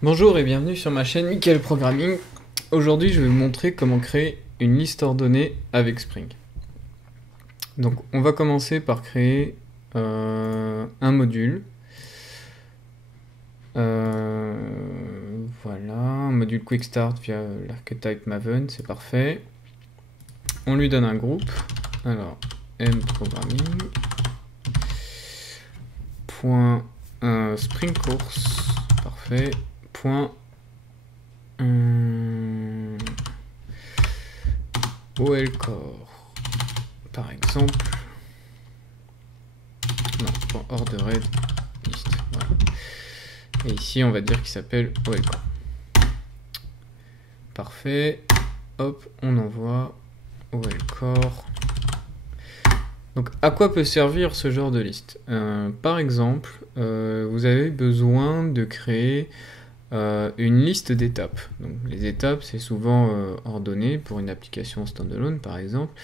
Bonjour et bienvenue sur ma chaîne Michael Programming. Aujourd'hui, je vais vous montrer comment créer une liste ordonnée avec Spring. Donc, on va commencer par créer un module. Voilà, un module Quick Start via l'archetype Maven, c'est parfait. On lui donne un groupe. Alors, mprogramming. Point Spring Course, parfait. Point OL Core, par exemple. Non, point ordered list. Voilà. Et ici, on va dire qu'il s'appelle OL Core. Parfait. Hop, on envoie OL Core. Donc, à quoi peut servir ce genre de liste? Par exemple, vous avez besoin de créer une liste d'étapes. Donc les étapes, c'est souvent ordonné pour une application standalone par exemple,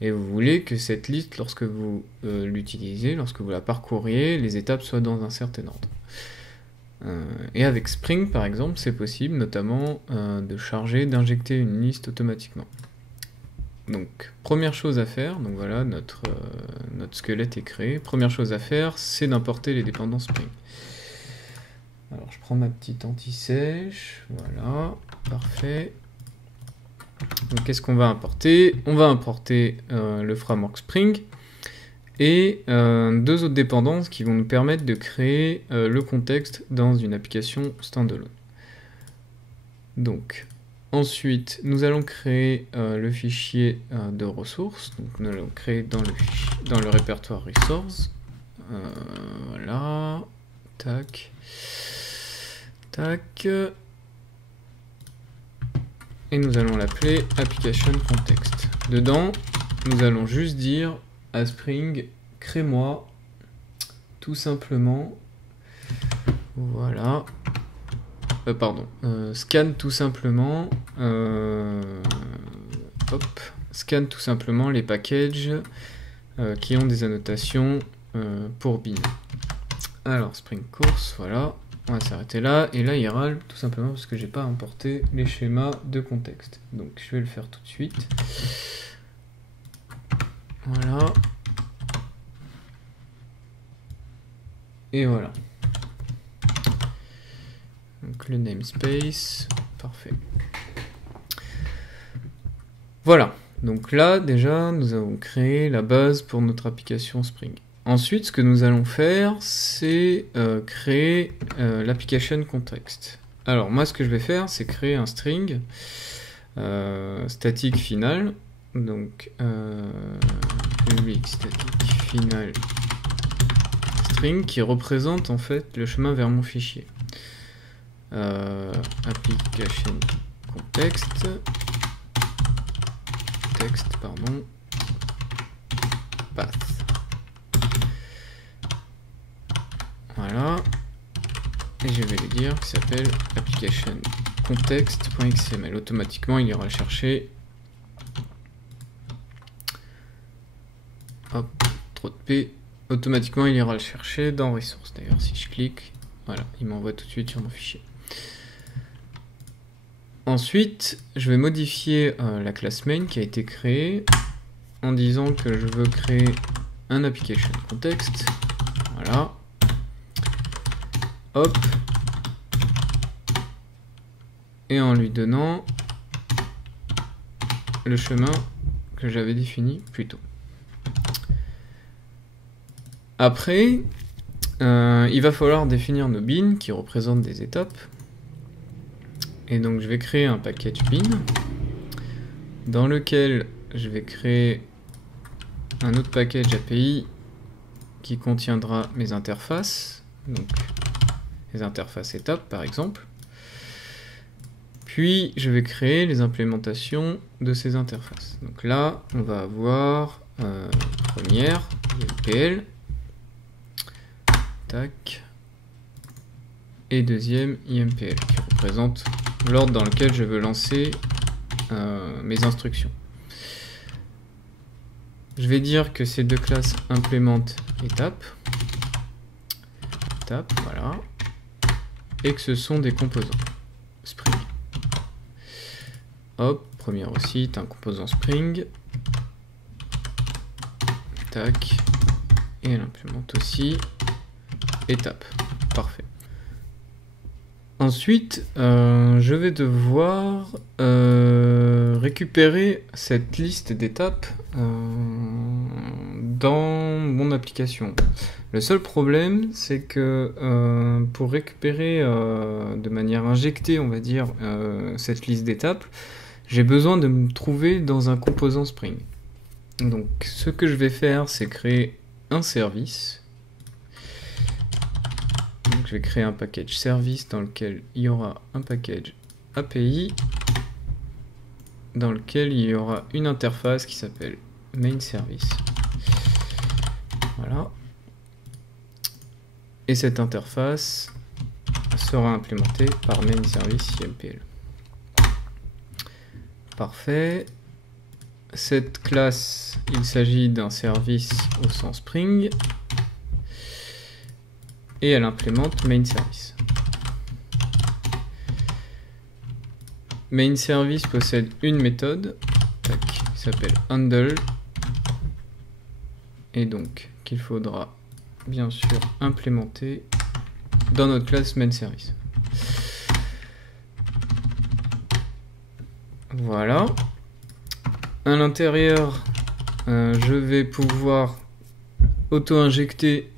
et vous voulez que cette liste, lorsque vous l'utilisez, lorsque vous la parcouriez, les étapes soient dans un certain ordre. Et avec Spring par exemple, c'est possible notamment de charger, d'injecter une liste automatiquement. Donc première chose à faire, donc voilà, notre squelette est créé. Première chose à faire, c'est d'importer les dépendances Spring. Alors je prends ma petite anti-sèche, voilà, parfait. Donc qu'est-ce qu'on va importer? On va importer le framework Spring et deux autres dépendances qui vont nous permettre de créer le contexte dans une application standalone. Donc ensuite nous allons créer le fichier de ressources. Donc nous allons créer dans le répertoire resource. Voilà, tac. Tac. Et nous allons l'appeler application context. Dedans, nous allons juste dire à Spring, crée-moi tout simplement, voilà, scan tout simplement, scan tout simplement les packages qui ont des annotations pour bin. Alors Spring Course, voilà. On va s'arrêter là, et là il râle tout simplement parce que j'ai pas importé les schémas de contexte. Donc je vais le faire tout de suite. Voilà. Et voilà. Donc le namespace, parfait. Voilà. Donc là déjà nous avons créé la base pour notre application Spring. Ensuite, ce que nous allons faire, c'est créer l'application context. Alors, moi, ce que je vais faire, c'est créer un string statique final. Donc, public static final string qui représente en fait le chemin vers mon fichier. Application context. Texte, pardon. Path. Voilà, et je vais lui dire qu'il s'appelle application context.xml. Automatiquement, il ira le chercher. Hop, trop de P. Automatiquement, il ira le chercher dans ressources. D'ailleurs, si je clique, voilà, il m'envoie tout de suite sur mon fichier. Ensuite, je vais modifier la classe main qui a été créée en disant que je veux créer un application context. Voilà. Hop, et en lui donnant le chemin que j'avais défini plus tôt. Après, il va falloir définir nos bins qui représentent des étapes. Et donc je vais créer un package bin dans lequel je vais créer un autre package API qui contiendra mes interfaces. Donc les interfaces étapes par exemple. Puis je vais créer les implémentations de ces interfaces. Donc là, on va avoir première, IMPL, tac, et deuxième IMPL, qui représente l'ordre dans lequel je veux lancer mes instructions. Je vais dire que ces deux classes implémentent étape, voilà. et que ce sont des composants Spring. Hop, premier aussi, un composant Spring. Tac. Et elle implémente aussi étape. Parfait. Ensuite, je vais devoir récupérer cette liste d'étapes dans mon application. Le seul problème, c'est que pour récupérer de manière injectée, on va dire, cette liste d'étapes, j'ai besoin de me trouver dans un composant Spring. Donc, ce que je vais faire, c'est créer un service. Donc, je vais créer un package service dans lequel il y aura un package API, dans lequel il y aura une interface qui s'appelle main service. Voilà. Et cette interface sera implémentée par main service IMPL. Parfait. Cette classe, il s'agit d'un service au sens Spring. Et elle implémente main service. Main service possède une méthode qui s'appelle handle et donc qu'il faudra bien sûr implémenter dans notre classe main service. Voilà. À l'intérieur, je vais pouvoir auto-injecter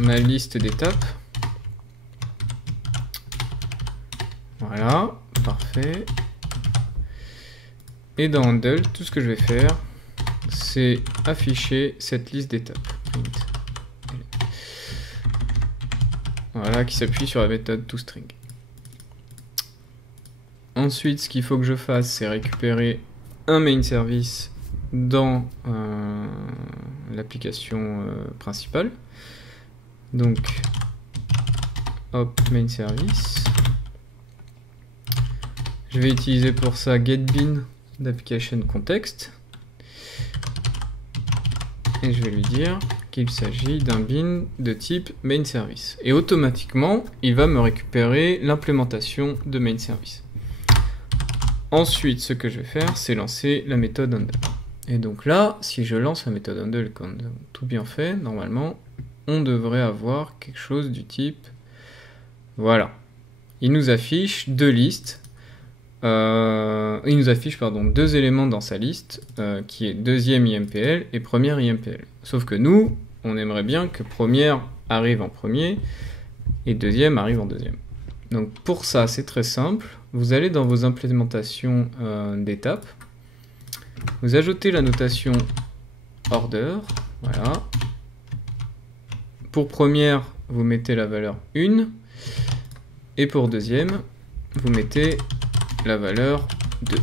ma liste d'étapes. Voilà, parfait. Et dans handle, tout ce que je vais faire, c'est afficher cette liste d'étapes. Voilà, qui s'appuie sur la méthode toString. Ensuite, ce qu'il faut que je fasse, c'est récupérer un main service dans l'application principale. Donc, hop, main service. Je vais utiliser pour ça getBean d'application context. Et je vais lui dire qu'il s'agit d'un bean de type main service. Et automatiquement, il va me récupérer l'implémentation de main service. Ensuite, ce que je vais faire, c'est lancer la méthode handle. Et donc là, si je lance la méthode handle quand tout bien fait, normalement, on devrait avoir quelque chose du type... Voilà. Il nous affiche deux listes. Il nous affiche deux éléments dans sa liste, qui est deuxième IMPL et première IMPL. Sauf que nous, on aimerait bien que première arrive en premier et deuxième arrive en deuxième. Donc pour ça, c'est très simple. Vous allez dans vos implémentations d'étapes. Vous ajoutez la notation order. Voilà. Pour première, vous mettez la valeur 1. Et pour deuxième, vous mettez la valeur 2.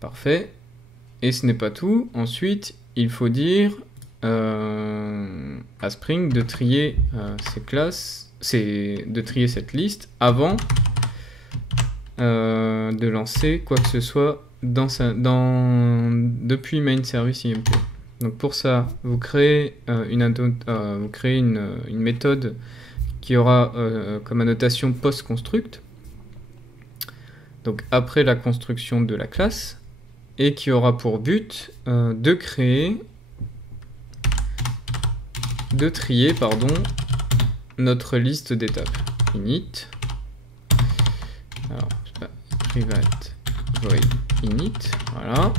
Parfait. Et ce n'est pas tout. Ensuite, il faut dire à Spring de trier ces classes, de trier cette liste avant de lancer quoi que ce soit depuis main service IMP. Donc pour ça, vous créez une méthode qui aura comme annotation post-construct, donc après la construction de la classe, et qui aura pour but de trier notre liste d'étapes. Init, alors private void init, voilà.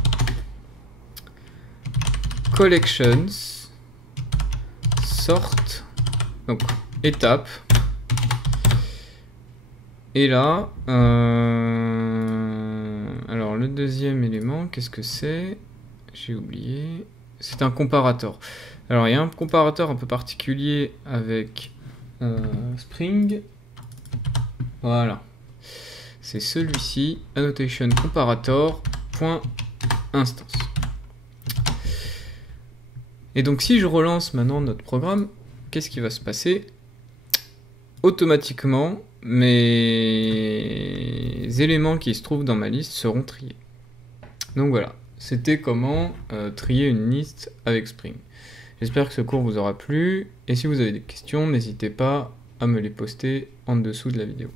Collections sort, donc étape. Et là, alors le deuxième élément, qu'est-ce que c'est? J'ai oublié. C'est un comparator. Alors il y a un comparateur un peu particulier avec Spring. Voilà. C'est celui-ci, annotation comparator.instance. Et donc si je relance maintenant notre programme, qu'est-ce qui va se passer? Automatiquement, mes éléments qui se trouvent dans ma liste seront triés. Donc voilà, c'était comment trier une liste avec Spring. J'espère que ce cours vous aura plu, et si vous avez des questions, n'hésitez pas à me les poster en dessous de la vidéo.